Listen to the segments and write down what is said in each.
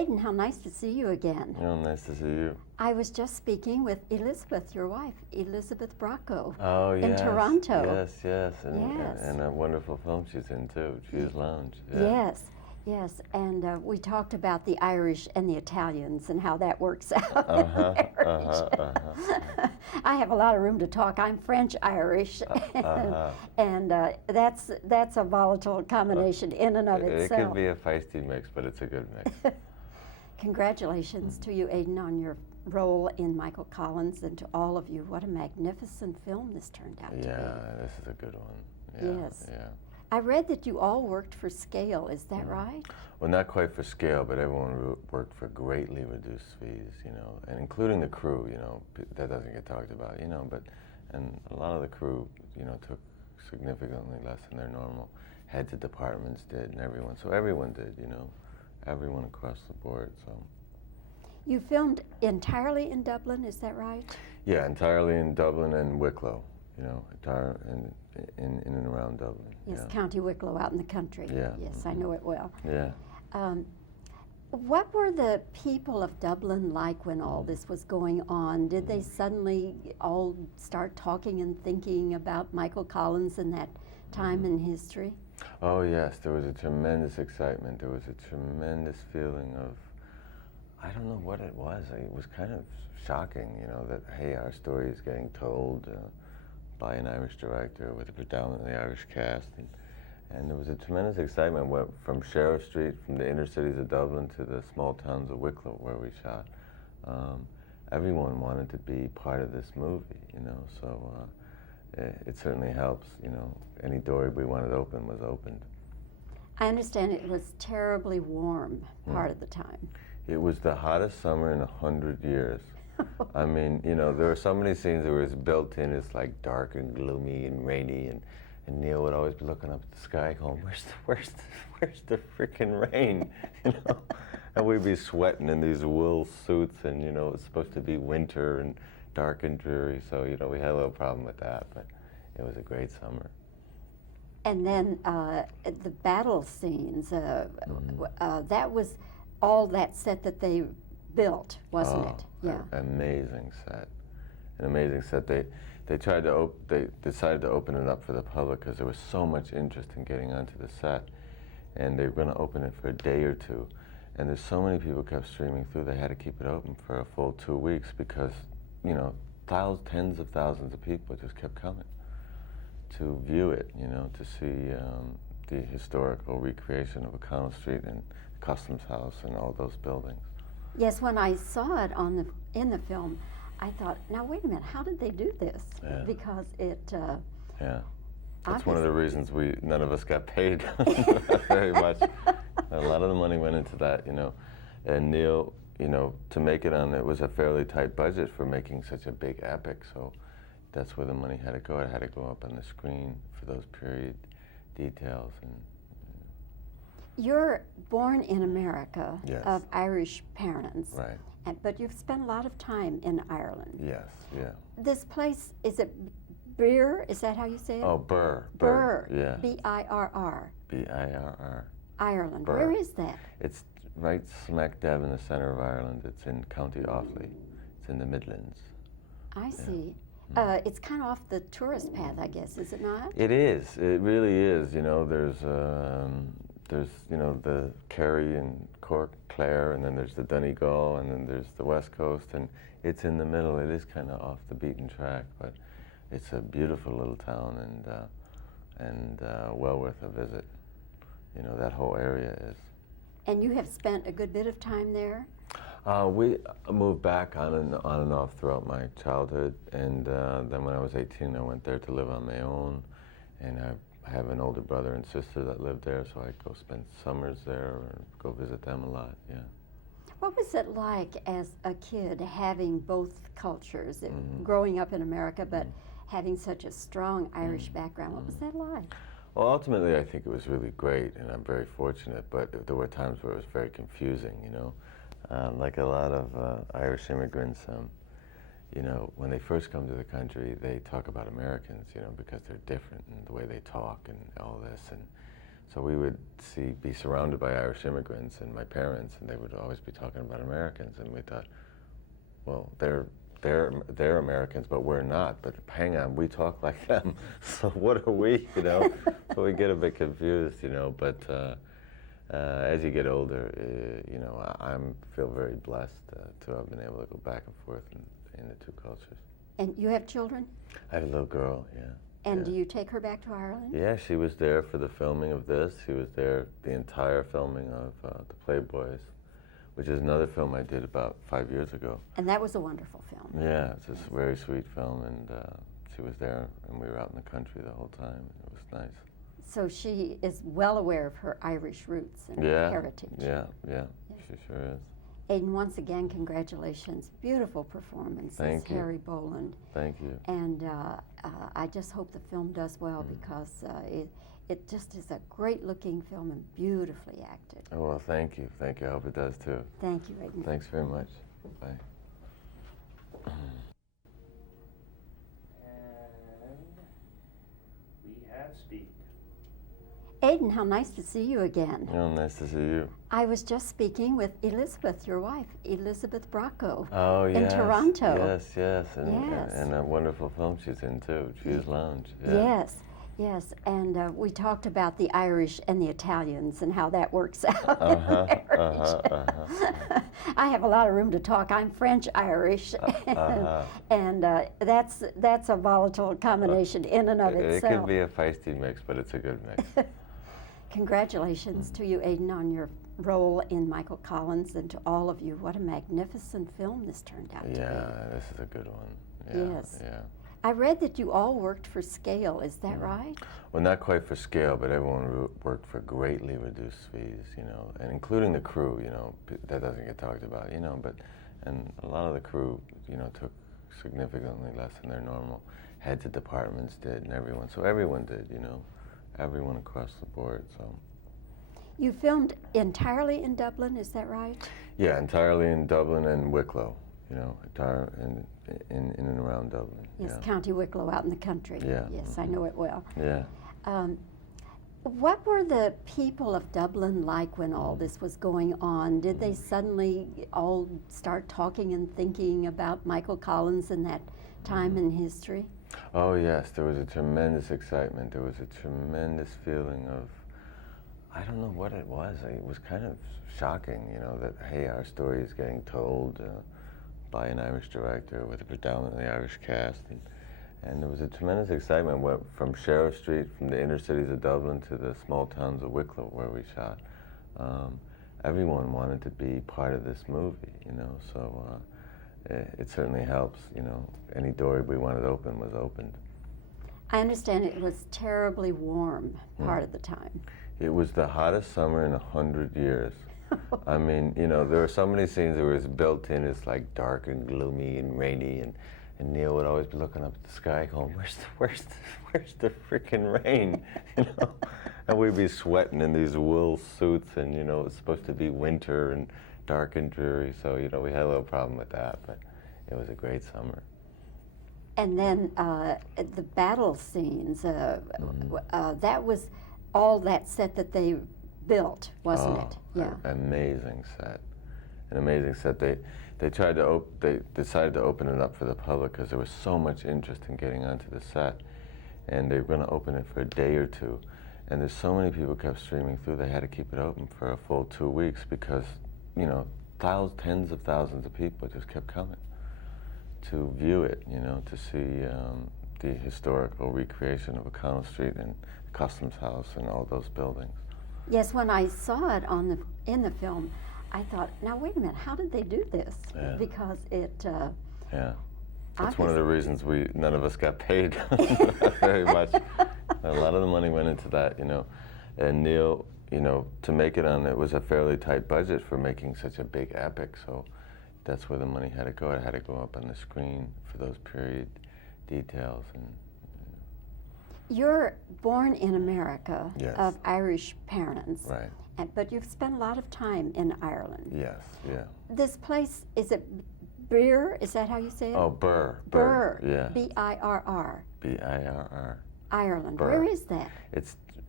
Aidan, how nice to see you again. Oh, nice to see you. I was just speaking with Elizabeth, your wife, Elizabeth Bracco, Oh, in yes. Toronto. Yes. Yes. And a wonderful film she's in, too, Cheese Lounge. Yeah. Yes. And we talked about the Irish and the Italians and how that works out in marriage. I have a lot of room to talk. I'm French-Irish, and that's a volatile combination in and of itself. It could be a feisty mix, but it's a good mix. Congratulations to you, Aidan, on your role in Michael Collins, and to all of you. What a magnificent film this turned out to be. Yeah, this is a good one. Yes. Yeah. I read that you all worked for scale. Is that right? Well, not quite for scale, but everyone worked for greatly reduced fees, and including the crew, that doesn't get talked about, and a lot of the crew, took significantly less than their normal heads of departments did, and everyone did, everyone across the board, so. You filmed entirely in Dublin, is that right? Yeah, entirely in Dublin and Wicklow, entire in and around Dublin. Yes, yeah. County Wicklow out in the country. Yeah. Yes, I know it well. Yeah. What were the people of Dublin like when all this was going on? Did they suddenly all start talking and thinking about Michael Collins and that time in history? Oh yes, there was a tremendous excitement. There was a tremendous feeling of, I don't know what it was. It was kind of shocking, that, hey, our story is getting told by an Irish director with a predominantly Irish cast. And there was a tremendous excitement from Sheriff Street, from the inner cities of Dublin to the small towns of Wicklow where we shot. Everyone wanted to be part of this movie, so it certainly helps, any door we wanted open was opened. I understand it was terribly warm part of the time. It was the hottest summer in 100 years. I mean, there were so many scenes that were built in, it's like dark and gloomy and rainy, and Neil would always be looking up at the sky going, where's the freaking rain, And we'd be sweating in these wool suits, and, it's supposed to be winter and dark and dreary, so, we had a little problem with that, but it was a great summer. And then the battle scenes, that was all that set that they built, wasn't it? Yeah. Amazing set. An amazing set. They decided to open it up for the public because there was so much interest in getting onto the set, and they were going to open it for a day or two. And there's so many people kept streaming through, they had to keep it open for a full 2 weeks because, tens of thousands of people just kept coming to view it, to see the historical recreation of O'Connell Street and Customs House and all those buildings. Yes, when I saw it in the film, I thought, now wait a minute, how did they do this? Yeah. Because it. That's one of the reasons none of us got paid very much. A lot of the money went into that, And Neil, to make it on, it was a fairly tight budget for making such a big epic, so that's where the money had to go. It had to go up on the screen for those period details. And You're born in America, yes. of Irish parents. Right. But you've spent a lot of time in Ireland. Yes, yeah. This place, is it Birr? Is that how you say it? Oh, Birr. Birr. Yeah. B-I-R-R. B-I-R-R. Ireland. Birr. Where is that? It's right smack dab in the center of Ireland. It's in County Offaly. It's in the Midlands. I see. It's kind of off the tourist path, I guess, is it not? It is. It really is. There's the Kerry and Cork, Clare, and then there's the Donegal, and then there's the West Coast, and it's in the middle. It is kind of off the beaten track, but it's a beautiful little town and well worth a visit. That whole area is. And you have spent a good bit of time there? We moved back on and off throughout my childhood, and then when I was 18, I went there to live on my own, and I have an older brother and sister that live there, so I go spend summers there or go visit them a lot, yeah. What was it like as a kid having both cultures, growing up in America, but having such a strong Irish background? What was that like? Well, ultimately, I think it was really great, and I'm very fortunate, but there were times where it was very confusing, like a lot of Irish immigrants, when they first come to the country, they talk about Americans, because they're different in the way they talk and all this. And So we would be surrounded by Irish immigrants and my parents, and they would always be talking about Americans, and we thought, well, they're Americans, but we're not. But hang on, we talk like them, so what are we, you know? So we get a bit confused, you know. But as you get older, you know, I feel very blessed to have been able to go back and forth in the two cultures. And you have children? I have a little girl, yeah. And do you take her back to Ireland? Yeah, she was there for the filming of this. She was there the entire filming of The Playboys, which is another film I did about 5 years ago. And that was a wonderful film. Yeah, it's a very sweet film, and she was there, and we were out in the country the whole time. It was nice. So she is well aware of her Irish roots and heritage. Yeah, Yes. she sure is. Aidan, once again, congratulations. Beautiful performance as Harry Boland. Thank you. And I just hope the film does well because it just is a great-looking film and beautifully acted. Oh, well, thank you. Thank you. I hope it does, too. Thank you, Aidan. Thanks very much. Bye. And we have speed. Aidan, how nice to see you again. Oh, nice to see you. I was just speaking with Elizabeth, your wife, Elizabeth Bracco, Oh, yes. in Toronto. Yes. Yes. And a wonderful film she's in, too, Cheese Lounge. Yeah. Yes. And we talked about the Irish and the Italians and how that works out in marriage. I have a lot of room to talk. I'm French-Irish, and that's a volatile combination in and of It itself. could be a feisty mix, but it's a good mix. Congratulations to you, Aidan, on your role in Michael Collins, and to all of you. What a magnificent film this turned out to be. Yeah, this is a good one. Yeah, Yes. Yeah. I read that you all worked for scale. Is that right? Well, not quite for scale, but everyone worked for greatly reduced fees, you know, and including the crew, you know, that doesn't get talked about, you know, and a lot of the crew, you know, took significantly less than their normal. Heads of departments did, and everyone. So everyone did, you know, everyone across the board, so. You filmed entirely in Dublin, is that right? Yeah, entirely in Dublin and Wicklow, you know, in and around Dublin. Yes, yeah. County Wicklow, out in the country. Yeah. Yes, I know it well. Yeah. What were the people of Dublin like when all this was going on? Did they suddenly all start talking and thinking about Michael Collins and that time in history? Oh yes, there was a tremendous excitement. There was a tremendous feeling of, I don't know what it was. It was kind of shocking, you know, that, hey, our story is getting told by an Irish director with a predominantly Irish cast. And there was a tremendous excitement from Sheriff Street, from the inner cities of Dublin to the small towns of Wicklow where we shot. Everyone wanted to be part of this movie, you know, so it certainly helps, you know. Any door we wanted open was opened. I understand it was terribly warm part of the time. It was the hottest summer in 100 years. I mean, you know, there were so many scenes that was built in, it's like dark and gloomy and rainy, and Neil would always be looking up at the sky going, where's the freaking rain, you know? And we'd be sweating in these wool suits, and, you know, it was supposed to be winter and dark and dreary, so, you know, we had a little problem with that, but it was a great summer. And then the battle scenes, that was all that set that they built, wasn't it? Yeah. Amazing set. An amazing set. They decided to open it up for the public because there was so much interest in getting onto the set, and they were going to open it for a day or two. And there's so many people kept streaming through. They had to keep it open for a full 2 weeks because, you know, tens of thousands of people just kept coming to view it. You know, to see the historical recreation of O'Connell Street and Customs House and all those buildings. Yes, when I saw it in the film, I thought, now wait a minute, how did they do this? Yeah. Because it. Yeah, that's one of the reasons none of us got paid very much. A lot of the money went into that, you know. And Neil, you know, to make it on, it was a fairly tight budget for making such a big epic. So that's where the money had to go. It had to go up on the screen for those period details. And you're born in America, yes, of Irish parents. Right. But you've spent a lot of time in Ireland. Yes, yeah. This place, is it Birr? Is that how you say it? Oh, Birr. Birr. Yeah. B-I-R-R. B-I-R-R. Ireland. Birr. Where is that? It's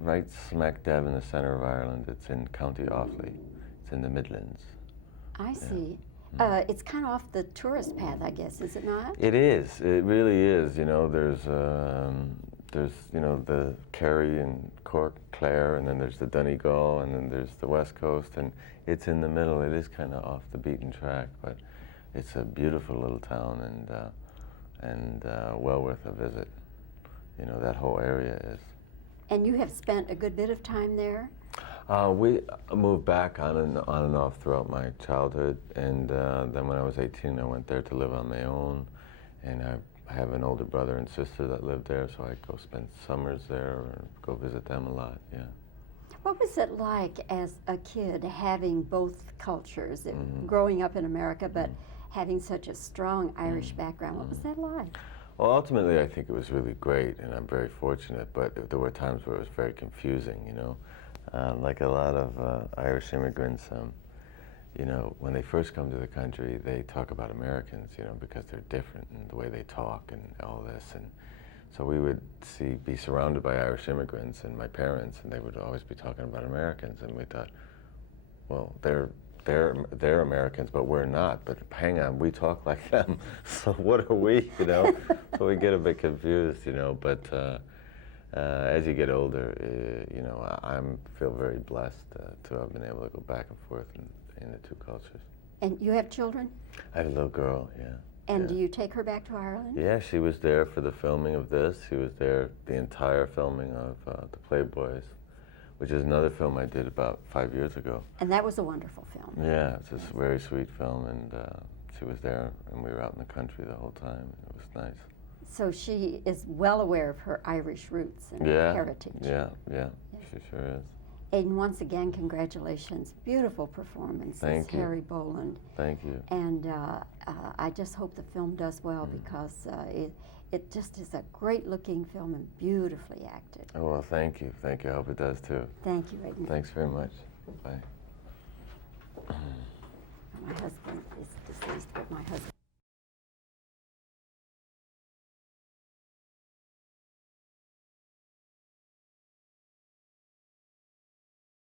right smack dab in the center of Ireland. It's in County Offaly. It's in the Midlands. I see. It's kind of off the tourist path, I guess, is it not? It is. It really is. You know, there's you know, the Kerry and Cork, Clare, and then there's the Donegal, and then there's the West Coast, and it's in the middle. It is kind of off the beaten track, but it's a beautiful little town and well worth a visit. You know, that whole area is. And you have spent a good bit of time there? We moved back on and off throughout my childhood, and then when I was 18, I went there to live on my own, and I have an older brother and sister that live there, so I go spend summers there or go visit them a lot, yeah. What was it like as a kid having both cultures, growing up in America, but having such a strong Irish background? What was that like? Well, ultimately, I think it was really great, and I'm very fortunate, but there were times where it was very confusing, you know. Like a lot of Irish immigrants, you know, when they first come to the country, they talk about Americans, you know, because they're different in the way they talk and all this. And so we would be surrounded by Irish immigrants and my parents, and they would always be talking about Americans. And we thought, well, they're Americans, but we're not. But hang on, we talk like them. So what are we, you know? So we get a bit confused, you know. But as you get older, you know, I feel very blessed to have been able to go back and forth in the two cultures. And you have children? I have a little girl, yeah. And yeah. do you take her back to Ireland? Yeah, she was there for the filming of this. She was there the entire filming of The Playboys, which is another film I did about 5 years ago. And that was a wonderful film. Yeah, it's a very sweet film, and she was there, and we were out in the country the whole time. It was nice. So she is well aware of her Irish roots and heritage. Yeah, she sure is. Aidan, once again, congratulations. Beautiful performance. Thank you. Harry Boland. Thank you. And I just hope the film does well because it just is a great-looking film and beautifully acted. Oh, well, thank you. Thank you. I hope it does, too. Thank you, Aidan. Thanks very much. Bye.